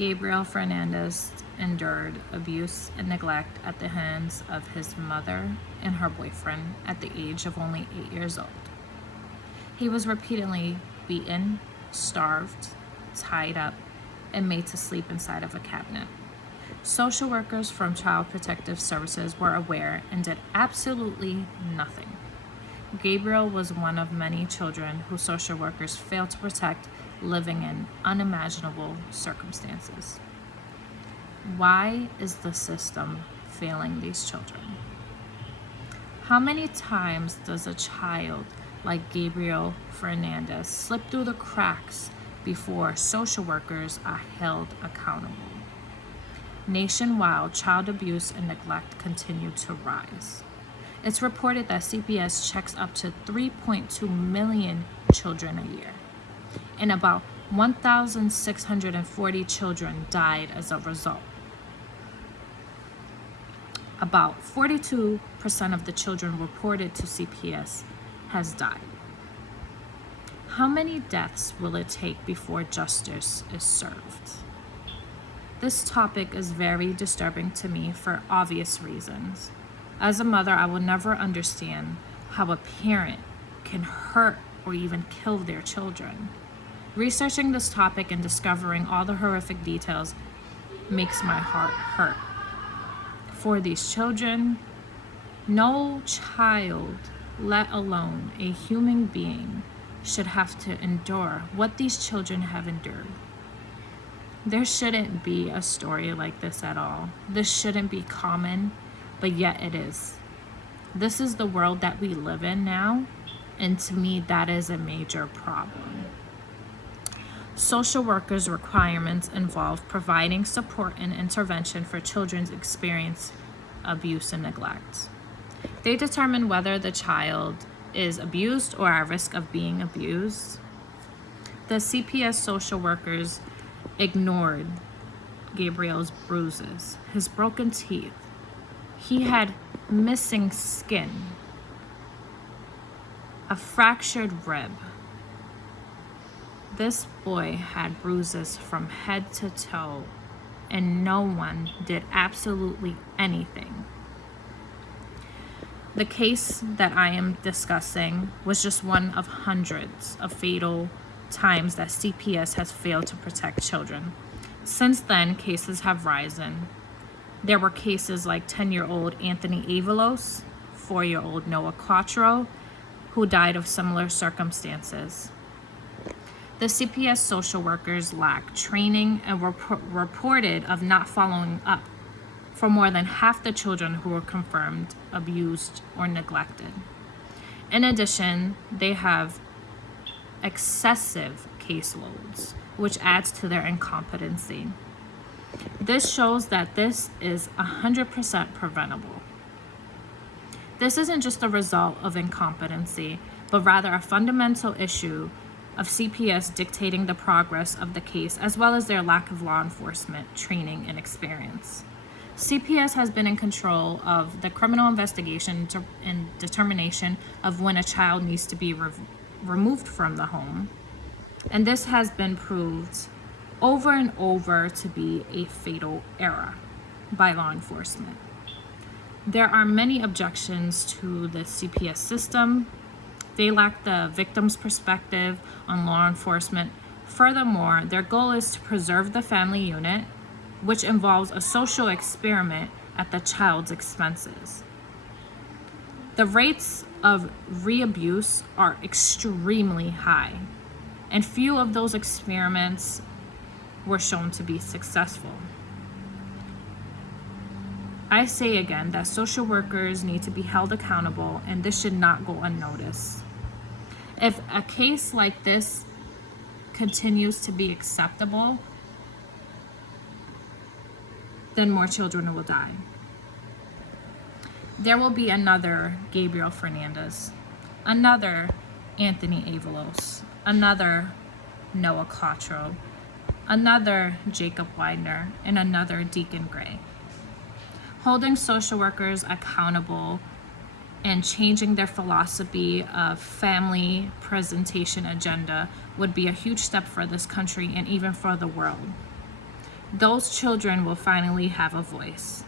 Gabriel Fernandez endured abuse and neglect at the hands of his mother and her boyfriend at the age of only 8 years old. He was repeatedly beaten, starved, tied up, and made to sleep inside of a cabinet. Social workers from Child Protective Services were aware and did absolutely nothing. Gabriel was one of many children who social workers failed to protect, living in unimaginable circumstances. Why is the system failing these children? How many times does a child like Gabriel Fernandez slip through the cracks before social workers are held accountable? Nationwide, child abuse and neglect continue to rise. It's reported that CPS checks up to 3.2 million children a year, and about 1,640 children died as a result. About 42% of the children reported to CPS has died. How many deaths will it take before justice is served? This topic is very disturbing to me for obvious reasons. As a mother, I will never understand how a parent can hurt or even kill their children. Researching this topic and discovering all the horrific details makes my heart hurt. For these children, no child, let alone a human being, should have to endure what these children have endured. There shouldn't be a story like this at all. This shouldn't be common, but yet it is. This is the world that we live in now, and to me, that is a major problem. Social workers' requirements involve providing support and intervention for children's experience abuse and neglect. They determine whether the child is abused or at risk of being abused. The CPS social workers ignored Gabriel's bruises, his broken teeth. He had missing skin, a fractured rib. This boy had bruises from head to toe, and no one did absolutely anything. The case that I am discussing was just one of hundreds of fatal times that CPS has failed to protect children. Since then, cases have risen. There were cases like 10-year-old Anthony Avalos, 4-year-old Noah Quattro, who died of similar circumstances. The CPS social workers lack training and were reported of not following up for more than half the children who were confirmed abused or neglected. In addition, they have excessive caseloads, which adds to their incompetency. This shows that this is 100% preventable. This isn't just a result of incompetency, but rather a fundamental issue of CPS dictating the progress of the case, as well as their lack of law enforcement training and experience. CPS has been in control of the criminal investigation and determination of when a child needs to be removed from the home. And this has been proved over and over to be a fatal error by law enforcement. There are many objections to the CPS system. They lack the victim's perspective on law enforcement. Furthermore, their goal is to preserve the family unit, which involves a social experiment at the child's expenses. The rates of re-abuse are extremely high, and few of those experiments were shown to be successful. I say again that social workers need to be held accountable, and this should not go unnoticed. If a case like this continues to be acceptable, then more children will die. There will be another Gabriel Fernandez, another Anthony Avalos, another Noah Quattro, another Jacob Widener, and another Deacon Gray. Holding social workers accountable and changing their philosophy of family presentation agenda would be a huge step for this country and even for the world. those children will finally have a voice.